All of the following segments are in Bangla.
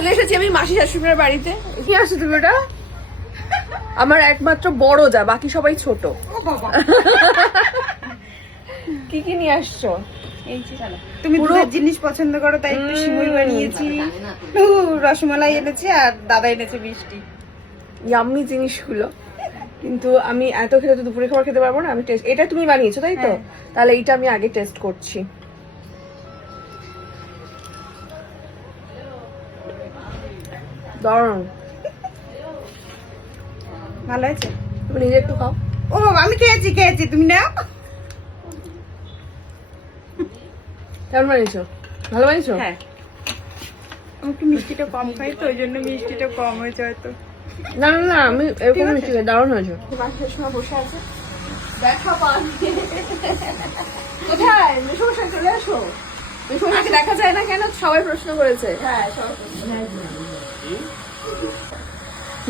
চলে এসেছি আমি মাসি শাশুড়ির বাড়িতে। কি আসছো তুমি? ওটা আমার একমাত্র বড় যা, বাকি সবাই ছোট। কি কি নিয়ে আসছো? তুমি দুধের জিনিস পছন্দ করো তাই একটু সিমুই বানিয়েছি, রসমালাই এনেছি, আর দাদা এনেছে মিষ্টি। ইয়াম্মি জিনিসগুলো, কিন্তু আমি এত খেলে তো দুপুরে খাবার খেতে পারবো না। আমি টেস্ট, এটা তুমি বানিয়েছো তাই তো? তাহলে এটা আমি আগে টেস্ট করছি। দারুণ, ভালো আছে। তুমি নিজে একটু খাও। ও আমি খেয়েছি, তুমি নাও। কেমন বানিয়েছো? ভালো বানিয়েছো? হ্যাঁ, আমি একটু মিষ্টিটা কম খাই তো ওই জন্য মিষ্টিটা কম হয়েছে হয়তো। না না না, আমি এরকম মিষ্টি খাই, দারুণ হয়েছে। মাসির সময় বসে আছে, দেখা পান কোথায়? মেশোমশাই চলে আসো। মেশোমশাইকে দেখা যায় না কেন সবাই প্রশ্ন করেছে। হ্যাঁ,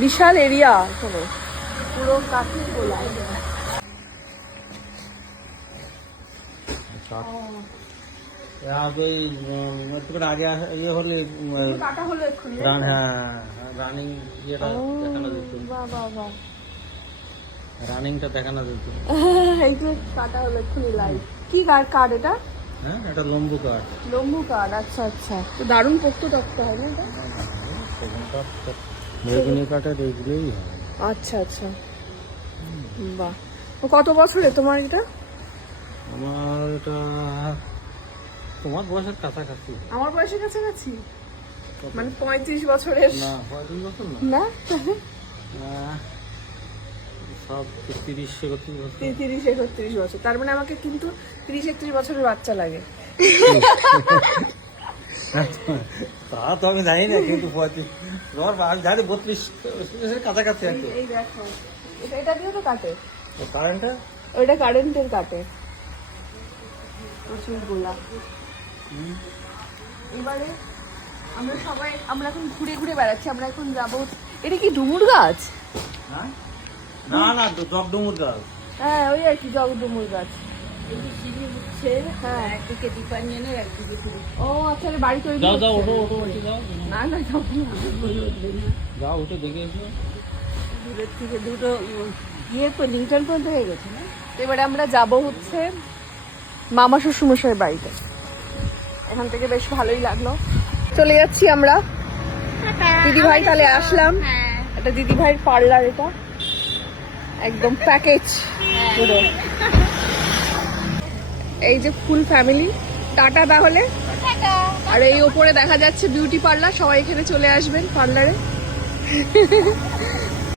বিশাল এরিয়া, চলো পুরো কাঠি গোলা। আগে ইয়ে হলে কাটা হলো এক্ষুনি। রানিং ইয়েটা দেখানো যেত, বাহ বাহ বাহ, রানিংটা দেখানো যেত। এইগুলো কাটা হলো এক্ষুনি লাইভ। কি কার্ড এটা? হ্যাঁ, এটা লম্বু কাঠ। লম্বু কার্ড, আচ্ছা আচ্ছা। তো দারুণ পোক্ত টক্ত হয় না এটা? বেগুনি কাঠের এইগুলোই হয়। আচ্ছা আচ্ছা, বাহ। তো কত বছরে তোমার এটা? আমার এটা তোমার বয়সের কাছাকাছি। আমার বয়সের কাছাকাছি, মানে 35 বছরের। না, 35 বছর না, না, সব 30-31 বছর। 30-31 বছর। তার মানে আমাকে কিন্তু 30-31 বছরের বাচ্চা লাগে। তা তো আমি জানি না, কিন্তু 35 তোমার আমি জানি 32 এর কাছাকাছি আর কি। এই দেখো, এটা দিয়ে তো কাটে। কারেন্টটা ওইটা কারেন্টের কাটে, প্রচুর গোলা। এবারে আমরা এখন ঘুরে ঘুরে বেড়াচ্ছি। আমরা এখন যাবো, এটা কি ডুমুর গাছ? না না, জগডুমুর গাছ। হ্যাঁ, ওই আর কি, জগডুমুর গাছ। হ্যাঁ, একদিকে দীপাঞ্জনের একদিকে পুরী। ও আচ্ছা, বাড়ি তৈরি যাও যাও, হচ্ছে। ওঠো যাও। না না, যাবো না। যাও, উঠে দেখে এসো। দূরের থেকে দুটো লিংটন পর্যন্ত হয়ে গেছে না? তো এবারে আমরা যাব হচ্ছে মামা শ্বশুরমশাইয়ের বাড়িতে। এখান থেকে বেশ ভালোই লাগলো। চলে যাচ্ছি আমরা। দিদি ভাই, তাহলে আসলাম। এটা দিদি ভাইয়ের পার্লার, এটা একদম প্যাকেজ পুরো। এই যে ফুল ফ্যামিলি, টাটা তাহলে। আর এই ওপরে দেখা যাচ্ছে বিউটি পার্লার, সবাই এখানে চলে আসবেন পার্লারে।